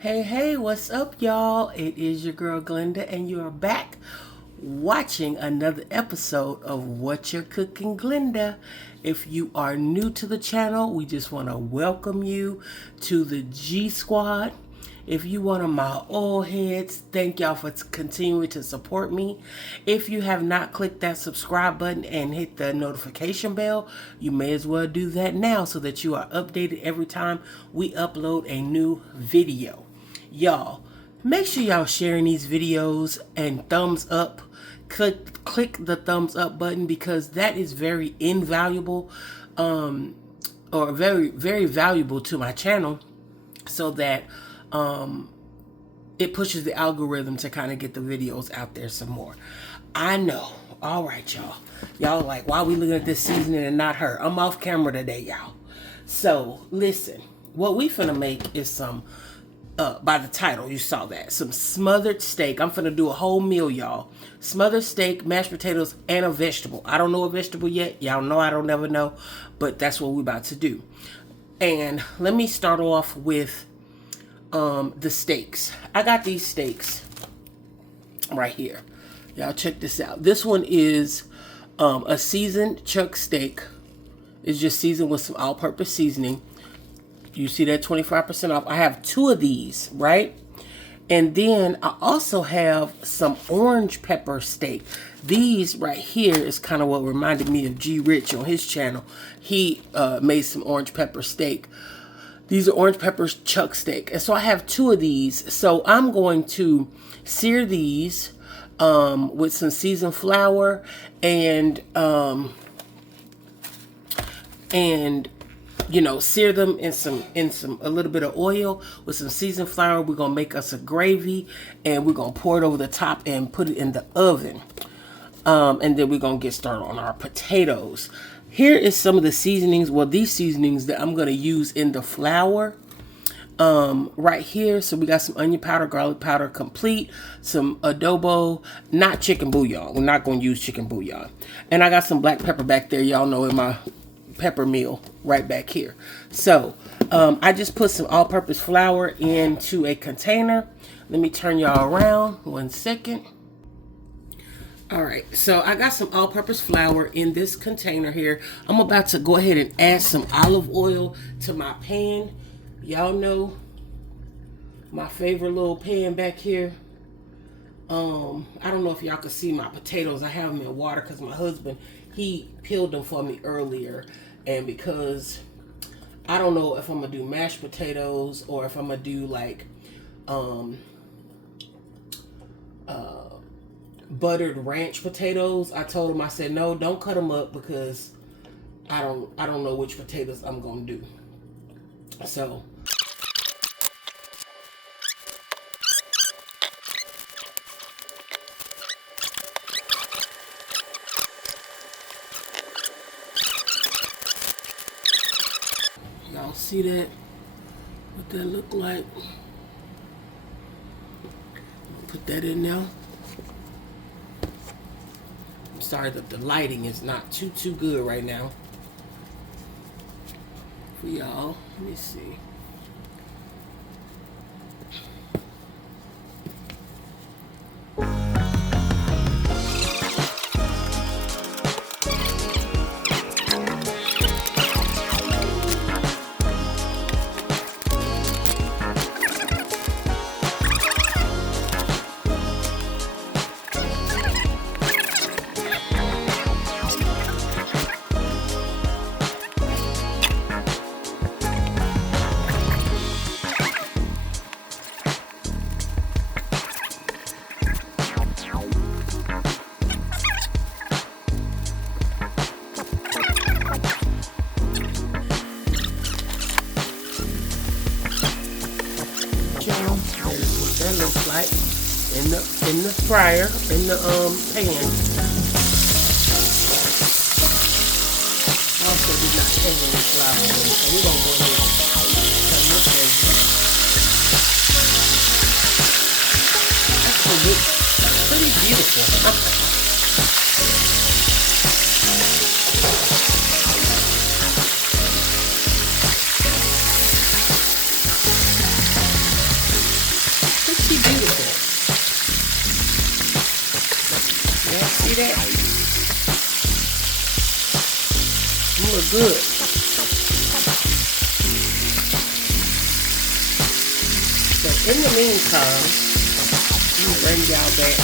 Hey, what's up, y'all? It is your girl Glenda, and you are back watching another episode of What You're Cooking, Glenda. If you are new to the channel, we just want to welcome you to the G Squad. If you one of my old heads, thank y'all for continuing to support me. If you have not clicked that subscribe button and hit the notification bell, you may as well do that now so that you are updated every time we upload a new video. Y'all, make sure y'all sharing these videos and thumbs up. Click the thumbs up button because that is very invaluable or very valuable to my channel, so that it pushes the algorithm to kind of get the videos out there some more. I know. All right, y'all. Y'all like, why are we looking at this seasoning and not her? I'm off camera today, y'all. So, listen. What we finna make is some, by the title, you saw that. Some smothered steak. I'm finna do a whole meal, y'all. Smothered steak, mashed potatoes, and a vegetable. I don't know a vegetable yet. Y'all know I don't never know. But that's what we're about to do. And let me start off with the steaks. I got these steaks right here. Y'all check this out. This one is a seasoned chuck steak. It's just seasoned with some all-purpose seasoning. You see that 25% off. I have two of these, right? And then I also have some orange pepper steak. These right here is kind of what reminded me of G Rich on his channel. He made some orange pepper steak. These are orange pepper chuck steak. And so I have two of these. So I'm going to sear these with some seasoned flour and you know, sear them in a little bit of oil with some seasoned flour. We're gonna make us a gravy, and we're gonna pour it over the top and put it in the oven. And then we're gonna get started on our potatoes. Here is some of the seasonings. Well, these seasonings that I'm gonna use in the flour. Right here. So we got some onion powder, garlic powder, complete, some adobo, not chicken bouillon. We're not gonna use chicken bouillon. And I got some black pepper back there. Y'all know in my pepper meal right back here. So I just put some all-purpose flour into a container. Let me turn y'all around 1 second. All right, so I got some all-purpose flour in this container here. I'm about to go ahead and add some olive oil to my pan. Y'all know my favorite little pan back here. I don't know if y'all can see my potatoes. I have them in water because my husband, he peeled them for me earlier. And because I don't know if I'm going to do mashed potatoes or if I'm going to do like buttered ranch potatoes, I told him, I said, no, don't cut them up because I don't know which potatoes I'm going to do. So y'all see that? What that look like? Put that in there. I'm sorry that the lighting is not too good right now for y'all. Let me see. That looks like in the fryer, in the pan. Also did not cover the flour, so we're gonna go ahead and turn this over. That's pretty beautiful. that? You look good. So in the meantime, I'm gonna bring y'all back.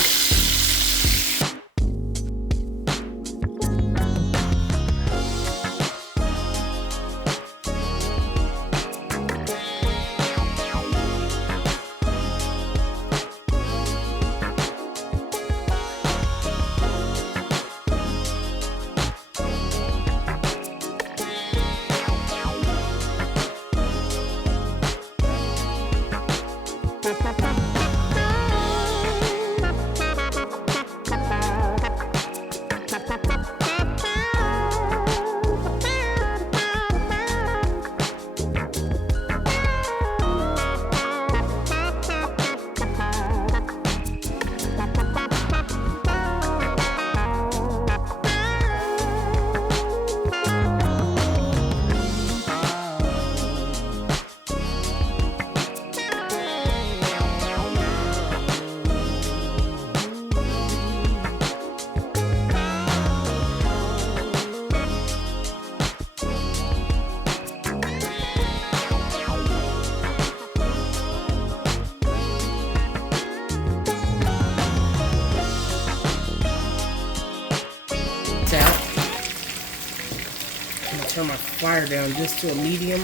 Turn my fire down just to a medium.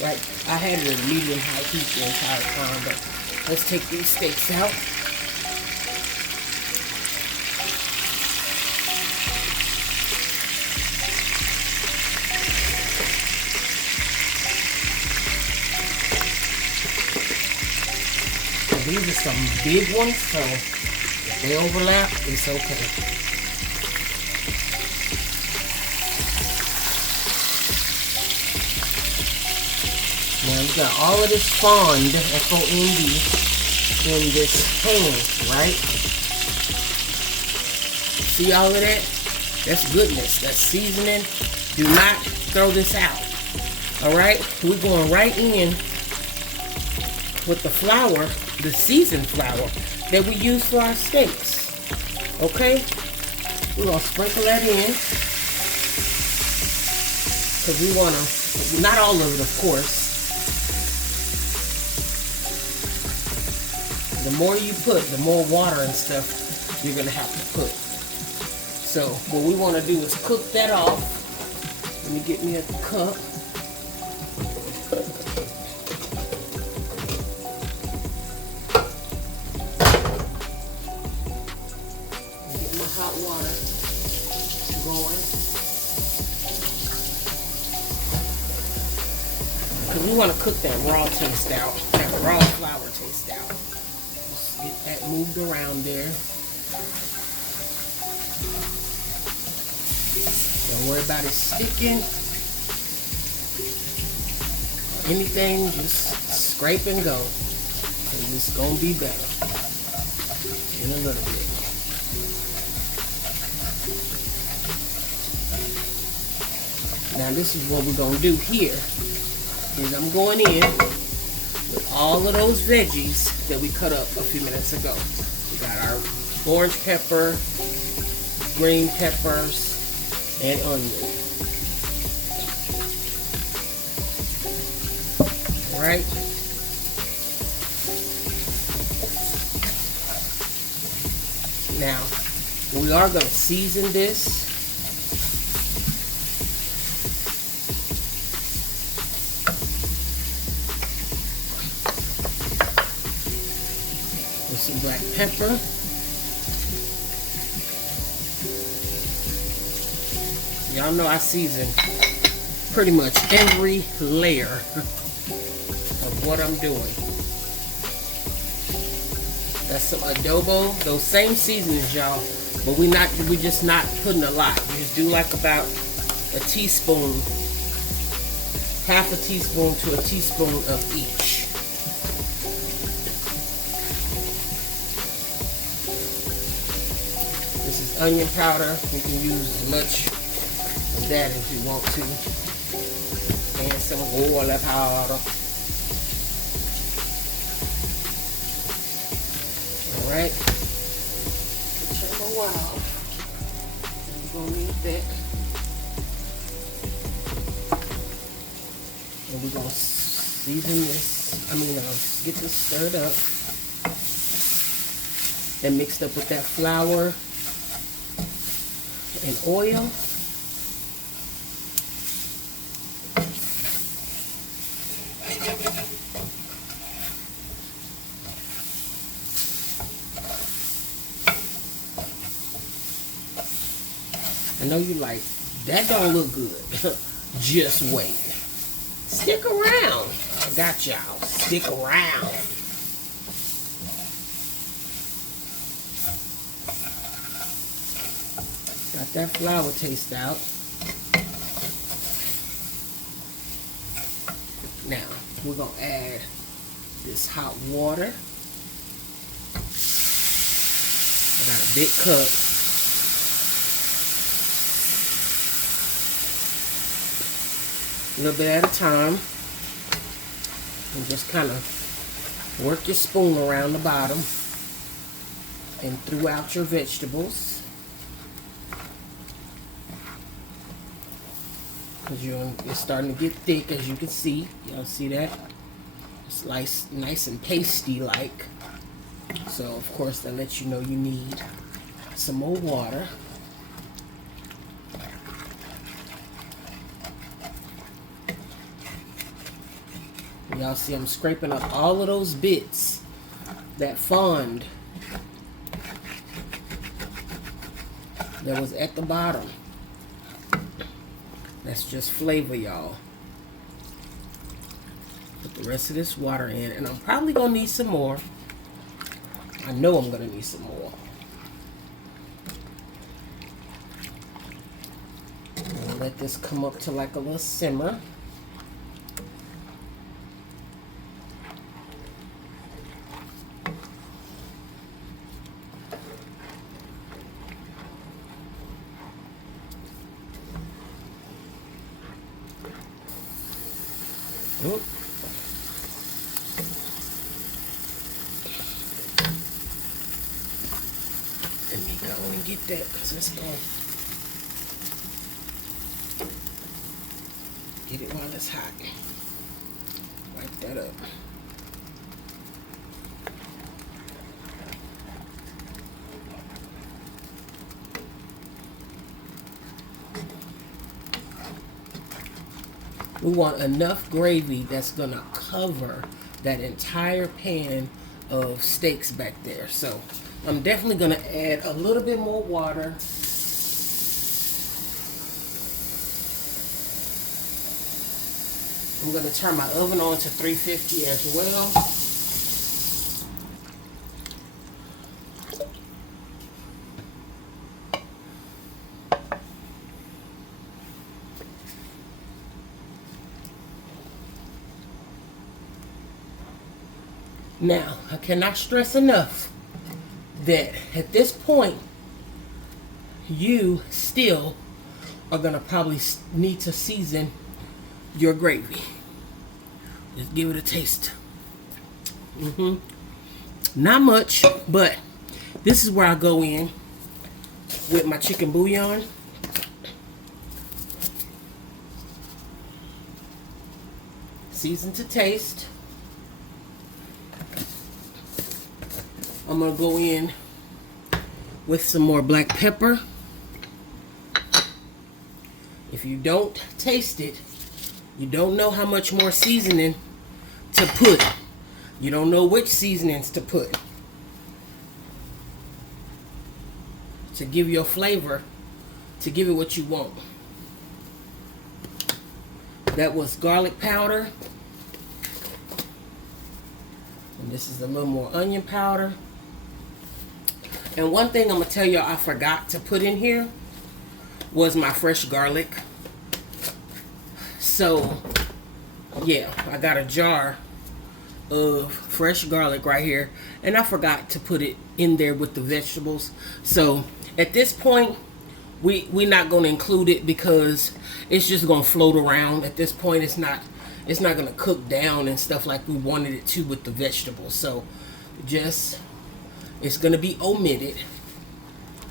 Like, I had it at a medium high heat the entire time, but let's take these steaks out. So these are some big ones, so if they overlap, it's okay. Now we got all of this fond, F-O-N-D, in this pan, right? See all of that? That's goodness. That's seasoning. Do not throw this out. Alright? We're going right in with the flour, the seasoned flour, that we use for our steaks. Okay? We're going to sprinkle that in. Because we want to, not all of it, of course. The more you put, the more water and stuff you're going to have to put. So what we want to do is cook that off. Let me get me a cup. Get my hot water going. Because we want to cook that raw taste out, that raw flour taste out. Get that moved around there. Don't worry about it sticking or anything, just scrape and go. And it's gonna be better in a little bit. Now this is what we're gonna do here. Is I'm going in with all of those veggies that we cut up a few minutes ago. We got our orange pepper, green peppers, and onion. All right. Now, we are going to season this. With some black pepper. Y'all know I season pretty much every layer of what I'm doing. That's some adobo, those same seasonings, y'all, but we just not putting a lot. We just do like about a teaspoon, half a teaspoon to a teaspoon of each. This is onion powder. You can use as much of that if you want to. And some oil powder. Alright. Turn my wow. gonna need that. And we're gonna season this. Get this stirred up and mixed up with that flour and oil. I know you like, that don't look good. Just wait. Stick around. I got y'all. Stick around. Got that flour taste out. Now, we're going to add this hot water. I got a big cup. A little bit at a time. And just kind of work your spoon around the bottom and throughout your vegetables. Because it's starting to get thick, as you can see. Y'all see that? It's nice and pasty like. So of course that lets you know you need some more water. Y'all see I'm scraping up all of those bits, that fond that was at the bottom. That's just flavor, y'all. Put the rest of this water in, and I'm probably gonna need some more. I know I'm gonna need some more. I'll let this come up to like a little simmer. Oop. Let me go and get that, because it's going to get it while it's hot. Wipe that up. We want enough gravy that's going to cover that entire pan of steaks back there. So I'm definitely going to add a little bit more water. I'm going to turn my oven on to 350 as well. Now, I cannot stress enough that at this point, you still are going to probably need to season your gravy. Just give it a taste. Not much, but this is where I go in with my chicken bouillon. Season to taste. I'm going to go in with some more black pepper. If you don't taste it, you don't know how much more seasoning to put. You don't know which seasonings to put to give you a flavor, to give it what you want. That was garlic powder. And this is a little more onion powder. And one thing I'm going to tell y'all I forgot to put in here was my fresh garlic. So, yeah, I got a jar of fresh garlic right here. And I forgot to put it in there with the vegetables. So, at this point, we're not going to include it because it's just going to float around. At this point, it's not going to cook down and stuff like we wanted it to with the vegetables. So, it's going to be omitted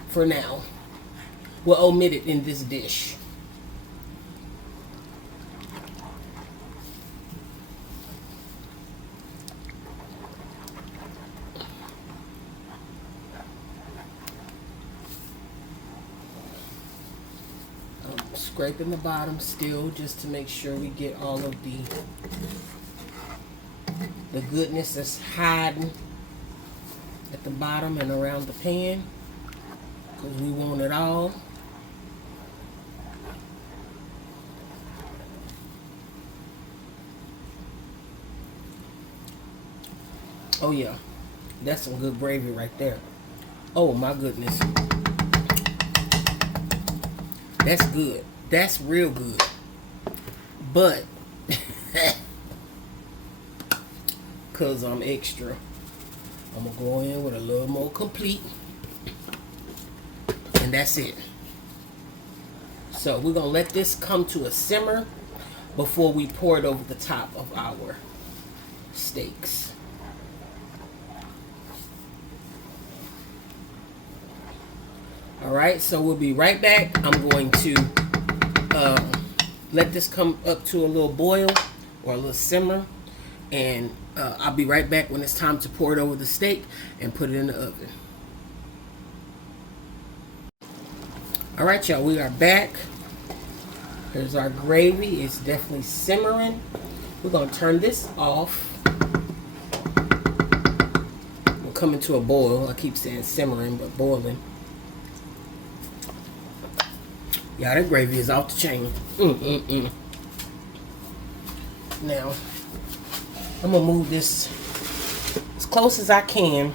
for now. We'll omit it in this dish. Scraping the bottom still just to make sure we get all of the goodness that's hiding at the bottom and around the pan, because we want it all. Oh yeah, that's some good gravy right there. Oh my goodness, that's good. That's real good. But because I'm extra, I'm gonna go in with a little more complete, and that's it. So we're gonna let this come to a simmer before we pour it over the top of our steaks. All right, so we'll be right back. I'm going to let this come up to a little boil or a little simmer, and I'll be right back when it's time to pour it over the steak and put it in the oven. All right, y'all, we are back. Here's our gravy. It's definitely simmering. We're gonna turn this off. We're coming to a boil. I keep saying simmering, but boiling. Yeah, that gravy is off the chain. Now, I'm gonna move this as close as I can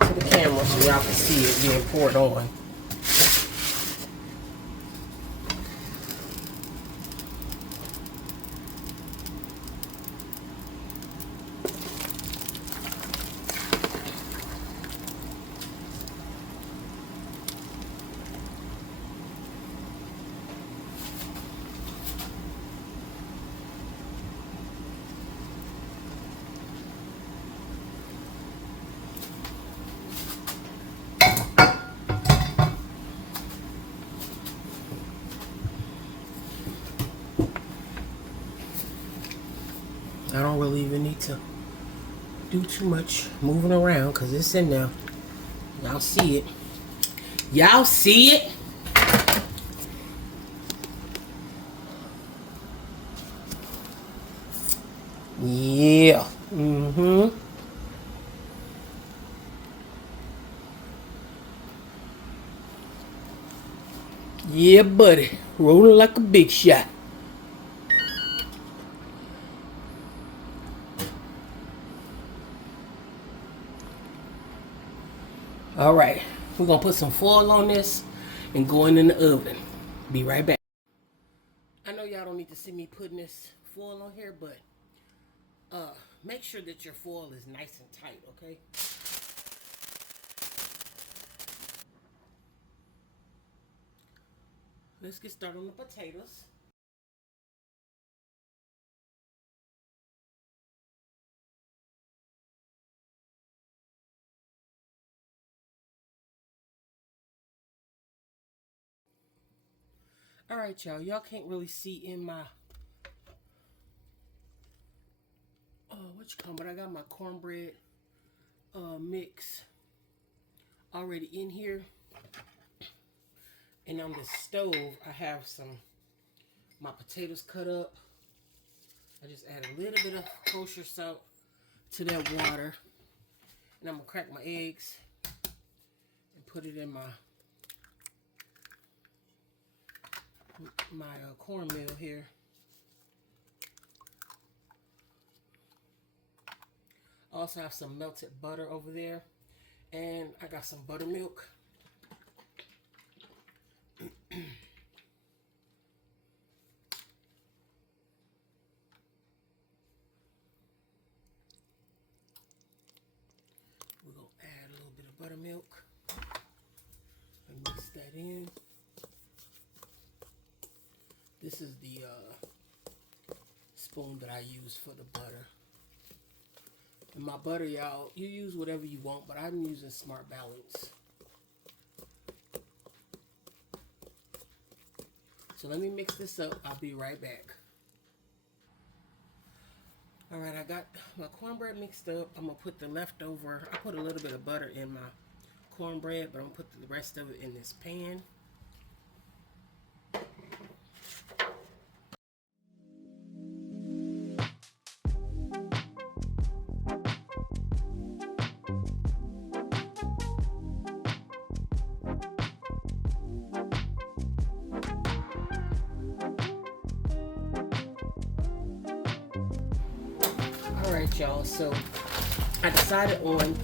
to the camera so y'all can see it being poured on. I don't really even need to do too much moving around because it's in there. Y'all see it. Y'all see it? Yeah. Yeah, buddy. Rolling like a big shot. All right, we're gonna put some foil on this and go in the oven. Be right back. I know y'all don't need to see me putting this foil on here, but make sure that your foil is nice and tight, okay? Let's get started on the potatoes. All right, y'all. Y'all can't really see in my but I got my cornbread mix already in here, and on the stove I have my potatoes cut up. I just add a little bit of kosher salt to that water, and I'm gonna crack my eggs and put it in my cornmeal here. I also have some melted butter over there, and I got some buttermilk. We're gonna add a little bit of buttermilk and mix that in. This is the spoon that I use for the butter. And my butter, y'all, you use whatever you want, but I'm using Smart Balance. So let me mix this up. I'll be right back. All right, I got my cornbread mixed up. I'm going to put the leftover. I put a little bit of butter in my cornbread, but I'm going to put the rest of it in this pan. Alright, y'all, so I decided on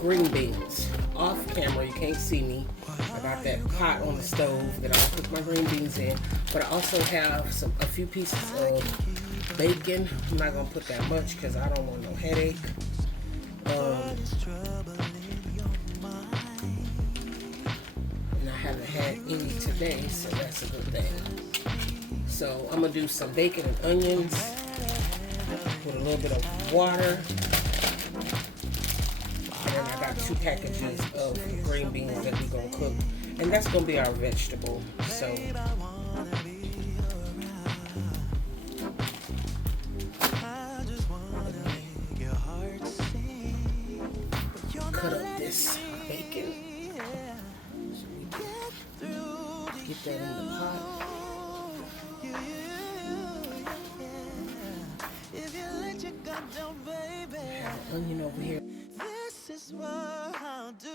green beans. Off camera, you can't see me. I got that pot on the stove that I'll put my green beans in. But I also have a few pieces of bacon. I'm not going to put that much because I don't want no headache. And I haven't had any today, so that's a good thing. So I'm going to do some bacon and onions with a little bit of water. And then I got 2 packages of green beans that we're going to cook. And that's going to be our vegetable. So cut up this bacon. So we can get that in the pot. Have an onion over here. This is what I'll do.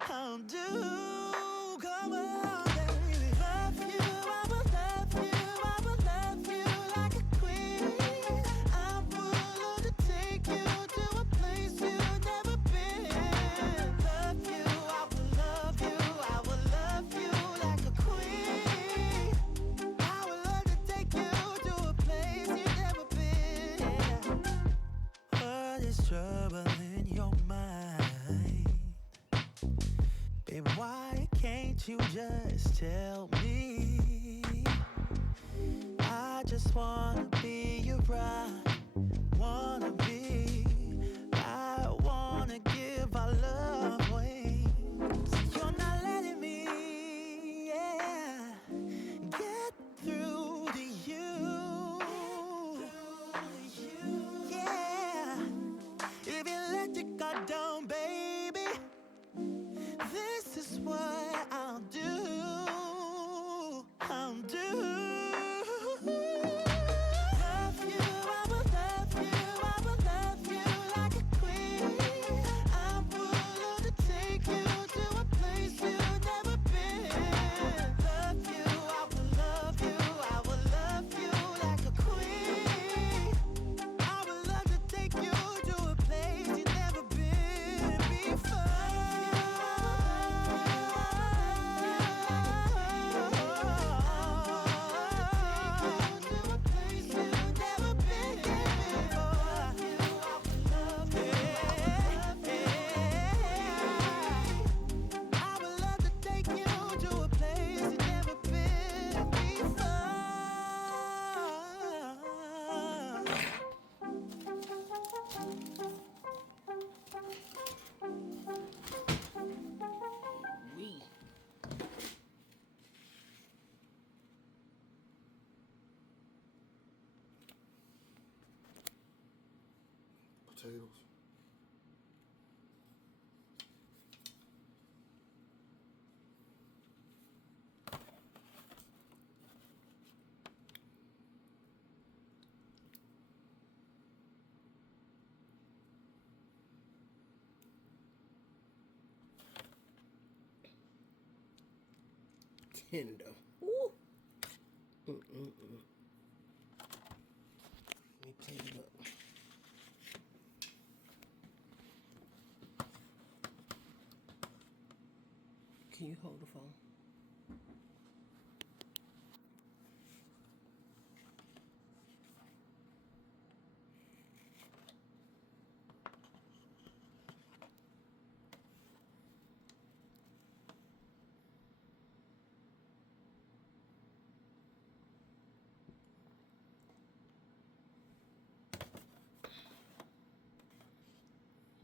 Come on, baby. Love you, I will love you, I will love you like a queen. I'm willing to take you to a place you've never been. Love you, I will love you, I will love you like a queen. I would love to take you to a place you've never been. What is trouble in your mind? Baby, why can't you just tell me? I just wanna be your bride. Wanna be. I wanna give our love away. You're not letting me, yeah, get through to you. Yeah. If you let your guard down, baby, this is what I'll do. Love you, I will love you, I will love you like a queen. I'm willing to take you to a place you've never been. Love you, I will love you, I will love you like a queen. I would love to take you to a place you've never been before. I would love to take you to a place you've never been before. We. Potatoes. Tender. Woo. Let me take it up. Can you hold the phone?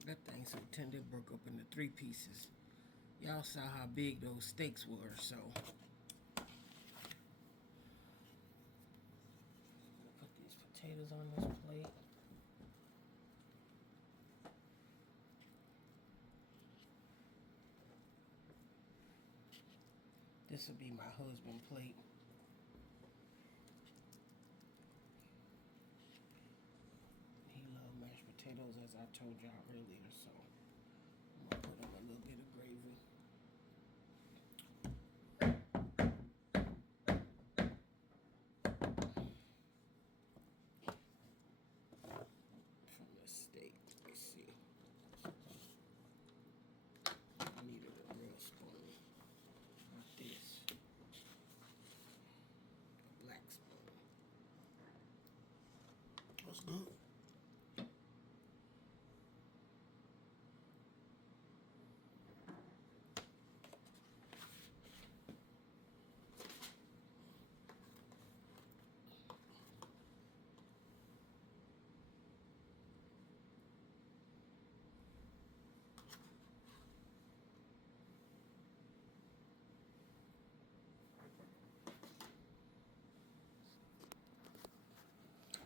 That thing so tender broke up into 3 pieces. Y'all saw how big those steaks were, so. Put these potatoes on this plate. This will be my husband's plate. He loves mashed potatoes, as I told y'all earlier, so I'm gonna put him a little bit of gravy. From the steak, let's see. I needed a real spoon, like this. A black spoon. That's good.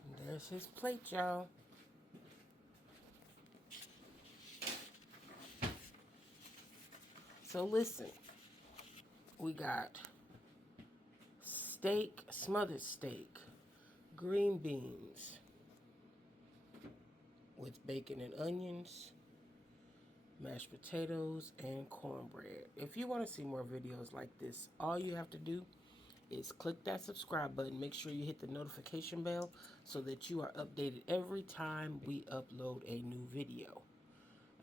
And there's his plate, y'all. So listen, we got steak, smothered steak, green beans with bacon and onions, mashed potatoes, and cornbread. If you want to see more videos like this, all you have to do is click that subscribe button. Make sure you hit the notification bell so that you are updated every time we upload a new video.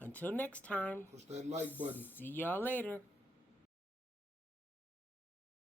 Until next time, Push that like button. see y'all later.